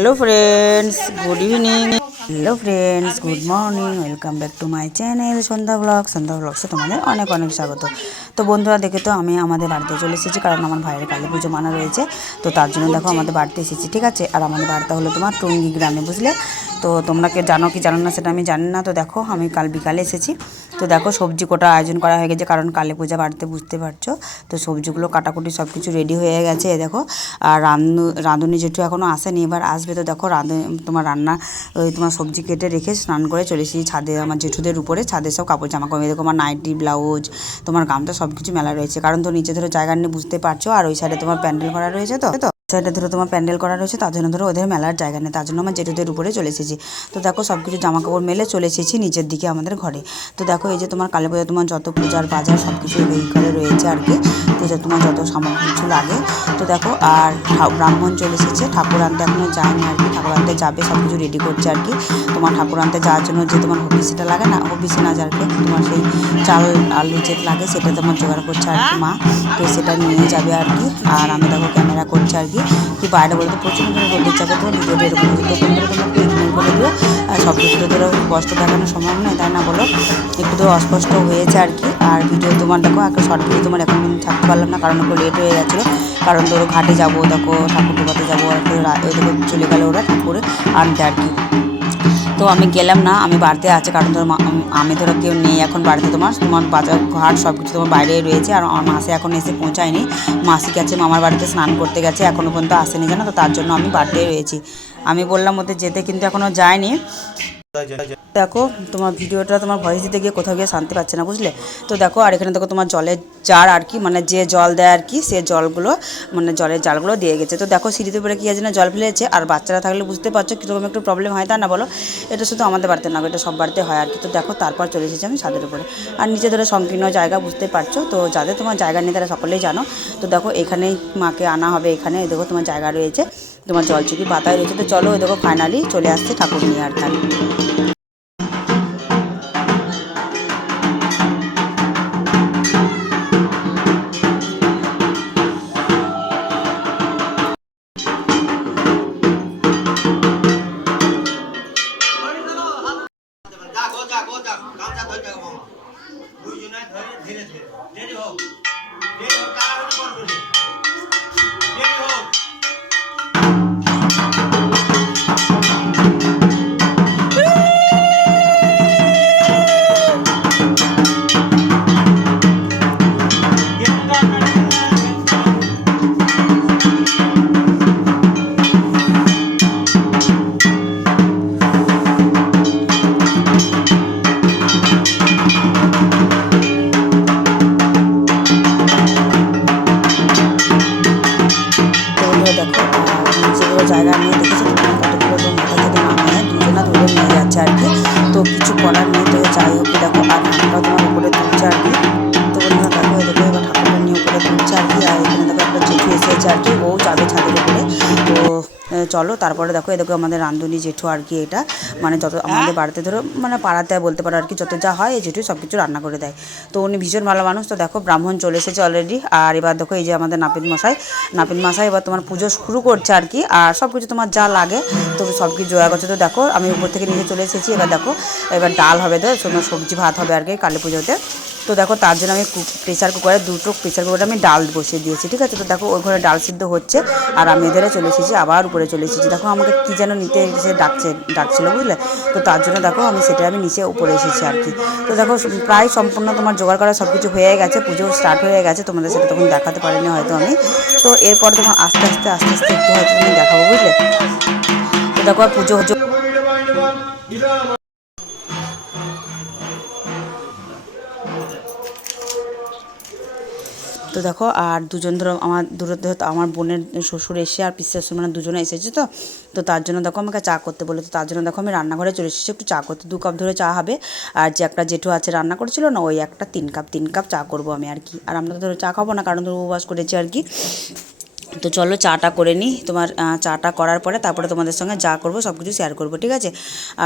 Hello friends good evening hello friends good morning welcome back to my channel Sandhya blog Sandhya ব্লগসে তোমাদের অনেক অনেক স্বাগত। তো বন্ধুরা, দেখে তো আমি আমাদের বাড়িতে চলে এসেছি, কারণ আমার ভাইয়ের কালী পুজো মানা রয়েছে। তো তার জন্য দেখো, আমাদের বাড়িতে এসেছি, ঠিক আছে? আর আমাদের বাড়িটা হলো তোমার টুঙ্গি গ্রামে, বুঝলে? তো তোমরা কে জানো কি জানো না সেটা আমি জানি না। তো দেখো, আমি কাল বিকালে এসেছি। তো দেখো, সবজি কোটা আয়োজন করা হয়ে গেছে, কারণ কালী পূজা বাড়িতে বুঝতে পারছ। তো সবজিগুলো কাটাকুটি সব কিছু রেডি হয়ে গেছে দেখো। আর রাঁধু রাঁধুনি যেটু এখনও আসেনি, এবার আসবে। তো দেখো, রাঁধু, তোমার রান্না, ওই তোমার সবজি কেটে রেখে স্নান করে চলে এসেছি ছাদে, আমার জেঠুদের উপরে। ছাদে সব কাপড় জামা কাপড় দেখো আমার নাইটি, ব্লাউজ, তোমার গামটা সব কিছু মেলা রয়েছে। কারণ তো নিচে ধরো জায়গা নিয়ে বুঝতে পারছ। আর ওই সাইডে তোমার প্যান্ডেল করা রয়েছে তো। সাইডে ধরো তোমার প্যান্ডেল করা রয়েছে, তার জন্য ধরো ওদের মেলার জায়গা নেই, তার জন্য আমার জেঠুদের উপরে চলে এসেছি। তো দেখো সব কিছু জামা কাপড় মেলে চলে এসেছি নিচের দিকে আমাদের ঘরে। তো দেখো এই যে তোমার কালী পুজো, তোমার যত পূজার বাজার সব কিছু এই ঘরে রয়েছে আর কি পূজার তোমার যত সামগ্রী কিছু লাগে। তো দেখো আর ব্রাহ্মণ চলে এসেছে, ঠাকুর আনতে এখনও যায়নি আর কি, ঠাকুর আনতে যাবে, সব কিছু রেডি করছে আর কি। তোমার ঠাকুর আনতে যাওয়ার জন্য যে তোমার হবিসিটা লাগে না হবিসি না যার তোমার সেই চাল, আলু যে লাগে সেটা তোমার জোগাড় করছে আর কি মা। তো সেটা নিয়ে যাবে আর কি, আর আমি দেখো ক্যামেরা করছি আর কি। কি বাইরে বলতে প্রচুর রোদের চাপে তোমার ভিডিওটা এরকম হচ্ছে তো তোমরা ইগনোর করে দিও। আর সব কিছু ধরো কষ্ট দেখানো সম্ভব নয়, তাই না বলো? একটু তো অস্পষ্ট হয়েছে আর কি। আর ভিডিও তোমার দেখো একটা শর্ট ভিডিও তোমার এখন থাকতে পারলাম না, কারণ একটু লেট হয়ে গেছিল। কারণ ধরো ঘাটে যাব, দেখো ঠাকুর ঢোকাতে যাব, আর ওই দেখো চলে গেলো ওরা ঠাকুর আনতে আর কি। তো আমি গেলাম না, আমি বাড়িতে আছে, কারণ ধরো আমি ধরো কেউ নেই এখন বাড়িতে তোমার তোমার বাজার ঘাট সব কিছু তোমার বাইরে রয়েছে, আর আমার মাসে এখন এসে পৌঁছায়নি। মাসি গেছে, মামার বাড়িতে স্নান করতে গেছে এখনও পর্যন্ত আসেনি, জানো তো, তার জন্য আমি বাড়িতে রয়েছি। আমি বললাম ওদের যেতে, কিন্তু এখনও যায়নি। দেখো, তোমার ভিডিওটা তোমার ভয়েস দিতে গিয়ে কোথাও গিয়ে শান্তি পাচ্ছে না, বুঝলে? তো দেখো, আর এখানে দেখো তোমার জলের জার আর কি মানে যে জল দেয় আর কি, সে জলগুলো মানে জলের জালগুলো দিয়ে গেছে। তো দেখো, সিঁড়িতে উপরে কি আছে না, জল ফেলেছে, আর বাচ্চারা থাকলে বুঝতে পারছ কীরকম একটু প্রবলেম হয় তা না বলো? এটা শুধু আমাদের বাড়িতে না, এটা সব বাড়িতে হয় আর কি। তো দেখো, তারপর চলে এসেছি আমি ছাদের উপরে। আর নিচে ধরে সংকীর্ণ জায়গা, বুঝতে পারছ? তো যাদের তোমার জায়গা নেই তারা সকলেই জানো। তো দেখো, এখানেই মাকে আনা হবে এখানে। দেখো, তোমার জায়গা রয়েছে। তোমার জল জলচুকি পাতায় রয়েছে। তো চলো দেখো ফাইনালি চলে আসছে ঠাকুর নিয়ে আর ধরে ধীরে ধীরে দেরি হোক দেরি হোক কারা হতে পারবে চলো, তারপরে দেখো এই দেখো আমাদের রান্ধুনি, জেঠু আর কি এটা। মানে যত আমাদের বাড়িতে ধরো মানে পাড়াতে বলতে পারো আর কি, যত যা হয়, এই জেঠু সব কিছু রান্না করে দেয়। তো উনি ভীষণ ভালো মানুষ, তো দেখো, ব্রাহ্মণ চলে এসেছে অলরেডি আর এবার দেখো, এই যে আমাদের নাপিত মশাই নাপিত মশাই এবার তোমার পুজো শুরু করছে আর কি। আর সব কিছু তোমার যা লাগে, তো সব কিছু জোড়া করছে। তো দেখো, আমি উপর থেকে নিচে চলে এসেছি, এবার দেখো, এবার ডাল হবে তো সবজি, ভাত হবে আর কি কালী পুজোতে। তো দেখো তার জন্য আমি প্রেশার কুকারে দুটো প্রেশার কুকারে আমি ডাল বসিয়ে দিয়েছি, ঠিক আছে? তো দেখো ওই ঘরে ডাল সিদ্ধ হচ্ছে আর আমি এধারে চলে এসেছি, আবার উপরে চলে এসেছি। দেখো আমাকে কী যেন নিতে এসে ডাকছে, ডাকছিল, বুঝলে? তো তার জন্য দেখো আমি সেটা আমি নিচে উপরে এসেছি আর কি। তো দেখো প্রায় সম্পূর্ণ তোমার জোগাড় করা সব কিছু হয়ে গেছে, পুজো স্টার্ট হয়ে গেছে, তোমাদের সেটা তখন দেখাতে পারিনি হয়তো আমি। তো এরপর তোমার আস্তে আস্তে আস্তে আস্তে একটু হয়তো তুমি দেখাবো, বুঝলে? তো দেখো আর পুজো তো দেখো, আর দুজন ধরো আমার ধরো আমার বোনের শ্বশুর এসে আর পিসি শ্বশুর মানে দুজনে এসেছে তো। তো তার জন্য দেখো আমাকে চা করতে বলে তো তার জন্য দেখো আমি রান্নাঘরে চলে এসেছি। একটু চা করতে, দু কাপ ধরে চা হবে। আর যে একটা জেঠু আছে রান্না করেছিল না, ওই একটা তিন কাপ তিন কাপ চা করব আমি আর কি। আর আমরা তো ধরো চা খাব না, কারণ ধরো উপবাস করেছি আর কি। তো চলো চাটা করে নিই। তোমার চাটা করার পরে তারপরে তোমাদের সঙ্গে যা করব সব কিছু শেয়ার করব, ঠিক আছে?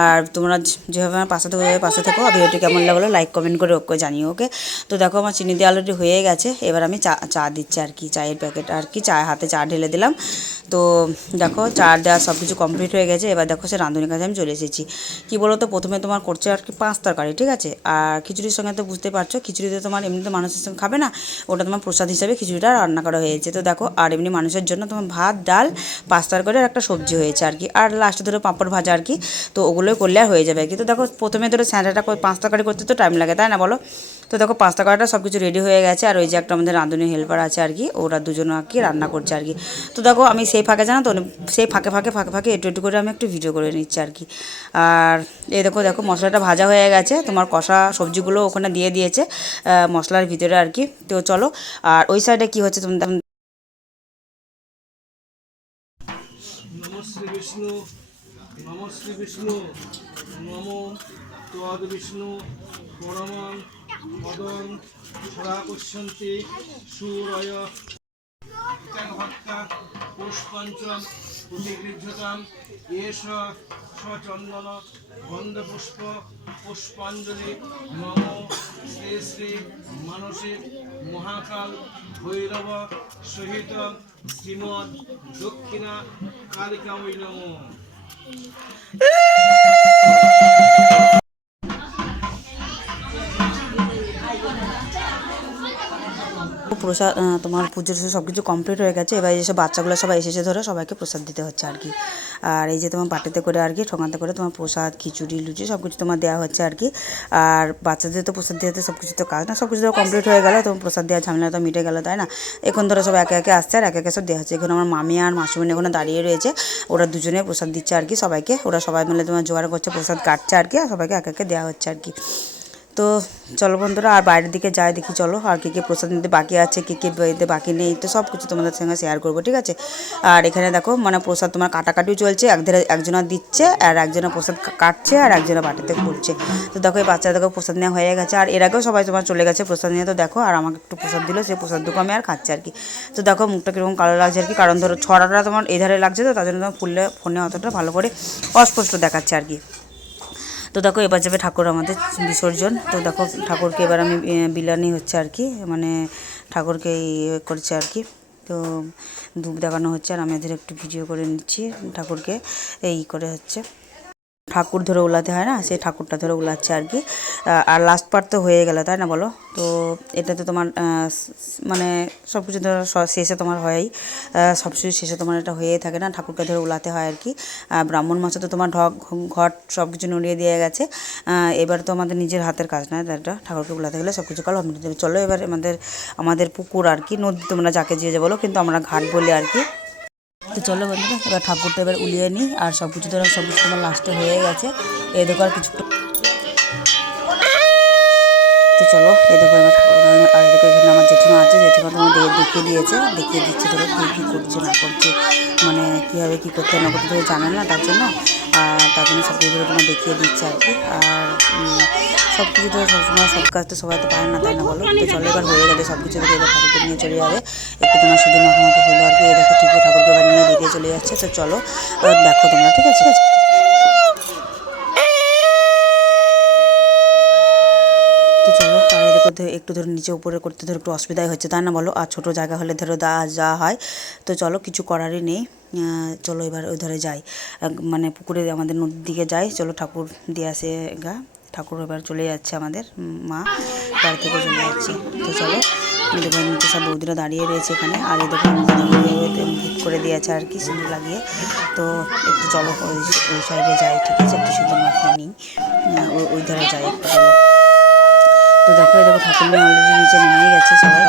আর তোমরা যেভাবে আমার পাশে থেকে পাশে থেকো। ভিডিওটি কেমন লাগল লাইক কমেন্ট করে ওকে জানিও ওকে তো দেখো আমার চিনি দিয়ে অলরেডি হয়ে গেছে। এবার আমি চা চা দিচ্ছি আর কি, চায়ের প্যাকেট আর কি, চা, হাতে চা ঢেলে দিলাম। তো দেখো চা দেওয়া সব কিছু কমপ্লিট হয়ে গেছে। এবার দেখো সে রাঁধুনির কাছে আমি চলে এসেছি। কী বলো তো প্রথমে তোমার করছে আর কি পাঁচ তরকারি, ঠিক আছে? আর খিচুড়ির সঙ্গে তো বুঝতে পারছ, খিচুড়িতে তোমার এমনিতে মানুষের সঙ্গে খাবে না। ওটা তোমার প্রসাদ হিসাবে খিচুড়িটা রান্না করা হয়েছে। তো দেখো, আর এমনি মানুষের জন্য তোমার ভাত, ডাল, পাঁচ তরকারি আর একটা সবজি হয়েছে আর কি। আর লাস্টে ধরো পাঁপড় ভাজা আর কি। তো ওগুলোই করলে আর হয়ে যাবে আর কি। তো দেখো প্রথমে ধরো স্যাঁটাটা পাঁচ তরকারি করতে তো টাইম লাগে, তাই না বলো? তো দেখো পাঁচ তরকারিটা সব কিছু রেডি হয়ে গেছে। আর ওই যে একটা আমাদের রাঁধুনি হেল্পার আছে আর কি, ওরা দুজন আর কি রান্না করছে আর কি। তো দেখো আমি সেই ফাঁকে, জানো তো, সেই ফাঁকে ফাঁকে ফাঁকে ফাঁকে একটু একটু করে আমি একটু ভিডিও করে নিচ্ছি আর কি। আর এই দেখো দেখো মশলাটা ভাজা হয়ে গেছে। তোমার কষা সবজিগুলো ওখানে দিয়ে দিয়েছে মশলার ভিতরে আর কি। তো চলো, আর ওই সাইডে কি হচ্ছে তুমি নম শ্রী বিষ্ণু নম শ্রী বিষ্ণু নম তদ বিষ্ণু পরমং মদন সরা পশ্যন্তি সুরয়। ভক্তা পুষ্পঞ্চম প্রতিগৃহ্যতাম এষ সচন্দন গন্ধপুষ্প পুষ্পাঞ্জলি নম শ্রী শ্রী মানসিক মহাকাল, ভৈরব, সহিত শ্রীমদ দক্ষিণা কালিকামৈ নম। প্রসাদ তোমার পুজো টুজো সব কিছু কমপ্লিট হয়ে গেছে। এবার এসে বাচ্চাগুলো সবাই এসেছে ধরে সবাইকে প্রসাদ দিতে হচ্ছে আর কি। আর এই যে তোমার পাটিতে করে আর কি, ঠোঙাতে করে তোমার প্রসাদ, খিচুড়ি, লুচি সব কিছু তোমার দেওয়া হচ্ছে আর কি। আর বাচ্চাদের তো প্রসাদ দেওয়াতে সব কিছু তো কাজ না, সব কিছু তো কমপ্লিট হয়ে গেলো, তোমার প্রসাদ দেওয়া ঝামেলা তো মিটে গেলো, তাই না? এখন ধরো সব একে একে আসছে আর একে একে সব দেওয়া হচ্ছে। এখন আমার মামি আর মাসুমিন এখানে দাঁড়িয়ে রয়েছে, ওরা দুজনে প্রসাদ দিচ্ছে আর কি সবাইকে। ওরা সবাই মিলে তোমার জোগাড় করছে, প্রসাদ কাটছে আর কি, আর সবাইকে একে একে দেওয়া হচ্ছে আর কি। তো চলো বন্ধুরা, আর বাইরের দিকে যাই, দেখি চলো, আর কী কী প্রসাদ নিতে বাকি আছে, কী কী দিতে বাকি নেই, তো সব কিছু তোমাদের সঙ্গে শেয়ার করব, ঠিক আছে? আর এখানে দেখো মানে প্রসাদ তোমার কাটাকাটিও চলছে একধারে একজনা দিচ্ছে, আর একজনা প্রসাদ কাটছে, আর একজনা বাটিতে করছে তো দেখো, এই বাচ্চারা দেখো প্রসাদ নেওয়া হয়ে গেছে, আর এর আগেও সবাই তোমার চলে গেছে প্রসাদ নিয়ে, তো দেখো, আর আমাকে একটু প্রসাদ দিলো সেই প্রসাদটুকু আমি আর খাচ্ছি আর কি। তো দেখো, মুখটা কীরকম কালো লাগছে আর কি, কারণ ধরো ছড়াটা তোমার এধারে লাগছে, তো তার জন্য তোমার ফুললে ফোনে অতটা ভালো করে অস্পষ্ট দেখাচ্ছে আর কি। তো দেখো, এবার যাবে ঠাকুর আমাদের বিসর্জন। তো দেখো, ঠাকুরকে এবার আমি বিলানি হচ্ছে আর কি মানে ঠাকুরকে ইয়ে করছে আর কি। তো ধূপ দেখানো হচ্ছে আর আমি এদের একটু ভিডিও করে নিচ্ছি ঠাকুরকে, এই করে হচ্ছে। ঠাকুর ধরে উলাতে হয় না, সেই ঠাকুরটা ধরে উলাচ্ছে আর কি। আর লাস্ট পার্ট তো হয়ে গেল, তাই না বলো? তো এটা তো তোমার মানে সব কিছু ধরো শেষে তোমার হয়ই। সব কিছু শেষে তোমার এটা হয়েই থাকে না, ঠাকুরকে ধরে উলাতে হয় আর কি। ব্রাহ্মণ মাসে তো তোমার ঢক ঘট সব কিছু নড়িয়ে দিয়ে গেছে। এবার তো আমাদের নিজের হাতের কাজ না? এটা ঠাকুরকে উলাতে গেলে সব কিছু কালো চলো এবার আমাদের আমাদের পুকুর আর কি, নদী তোমরা যাকে যে বলো, কিন্তু আমরা ঘাট বলি আর কি। তো চলো বন্ধুরা, এবার ঠাকুরটা এবার উলিয়ে নিই, আর সব কিছু ধরো সব কিছু তোমার লাস্টে হয়ে গেছে। এ দেখো আর কিছু তো চলো, এ দেখো এবার ঠাকুর আর দেখো এখানে আমার জেঠিমা আছে, জেঠিমা তোমার দিয়ে দেখিয়ে দিয়েছে, দেখিয়ে দিচ্ছে ধরো কী কী করছে, না করছে মানে কীভাবে কী করতে না করতে জানে না, তার জন্য। আর তার জন্য সব কিছু তোমার দেখিয়ে দিচ্ছে আর কি। আর সব কিছু তো সবসময় সব কাজ তো সবাই তো পারে না, তাই না বলো? তো চলো, এবার হয়ে গেলে সব কিছু দেখে ঠাকুরকে নিয়ে চলে যাবে। একটু তোমার শুধু মাখামাখি হলো আর কি, এই দেখো ঠিকই ঠাকুরকে এবার নিয়ে বেরিয়ে চলে যাচ্ছে। তো চলো দেখো তোমরা, ঠিক আছে? একটু ধরো নিচে উপরে করতে ধরো একটু অসুবিধাই হচ্ছে, তাই না বলো? আর ছোটো জায়গা হলে ধরো দা যা হয়। তো চলো, কিছু করারই নেই। চলো এবার ওই ধরে যাই। মানে পুকুরে আমাদের নদীর দিকে যাই। চলো ঠাকুর দিয়ে আসে গা। ঠাকুর এবার চলে যাচ্ছে আমাদের মা, বাড়ি থেকে চলে যাচ্ছে। তো চলো দেখো নিচে সব বৌদিরা দাঁড়িয়ে রয়েছে এখানে। আর এই দেখো ভুট করে দিয়েছে আর কি, সিঁদুর লাগিয়ে। তো একটু চলো, ওই সাইডে যাই, ঠিক আছে? একটু সিঁদুর মাখিয়ে নিই। ওই- ওই ধারে যাই একটু চলো। তো দেখো দেখো, ঠাকুর মেয়ে অলরেডি নিচে নেমে গেছে সবাই।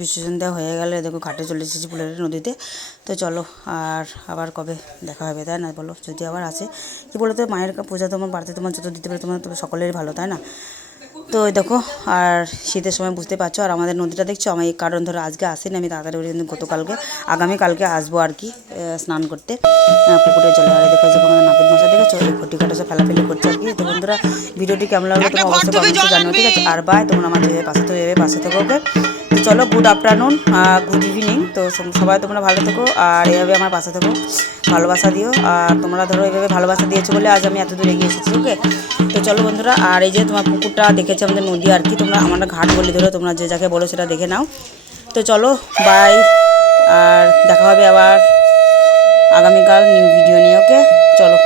বিসর্জন দেওয়া হয়ে গেলে দেখো ঘাটে চলে এসেছি ফুলের নদীতে। তো চলো আর আবার কবে দেখা হবে তাই না বলো? যদি আবার আসে। কি বলো তো মায়ের পূজা তোমার বাড়িতে তোমার যত দিতে পারে তোমার তো সকলেরই ভালো তাই না? তো ওই দেখো আর শীতের সময় বুঝতে পারছ আর আমাদের নদীটা দেখছ? আমি এই কারণ ধরো আজকে আসিনি আমি তাড়াতাড়ি কিন্তু গতকালকে আগামীকালকে আসব আর কি স্নান করতে। পুকুরে জলে আর দেখো যে আমাদের নাপিত মশা দেখেছ? এই ঘটি কাটা সব ফেলাফেলি করছে আর কি। তো বন্ধুরা ভিডিওটি কেমন লাগল? তোমার অবশ্যই জানিও ঠিক আছে? আর বাই তোমরা আমার যেভাবে পাশে তো এভাবে পাশে থেকো চলো গুড আফটারনুন গুড ইভিনিং তো সবাই তোমরা ভালো থেকো, আর এভাবে আমার পাশে থেকো। ভালোবাসা দিও, আর তোমরা ধরো এইভাবে ভালোবাসা দিয়েছ বলে আজ আমি এত দূর এগিয়ে এসেছি ওকে তো চলো বন্ধুরা, আর এই যে তোমার পুকুরটা দেখেছি আমাদের নদী আর কি, তোমরা আমরা ঘাট বলে ধরো, তোমরা যে যাকে বলো সেটা দেখে নাও। তো চলো বাই আর দেখা হবে আবার আগামীকাল নিউ ভিডিও নিয়ে ওকে চলো।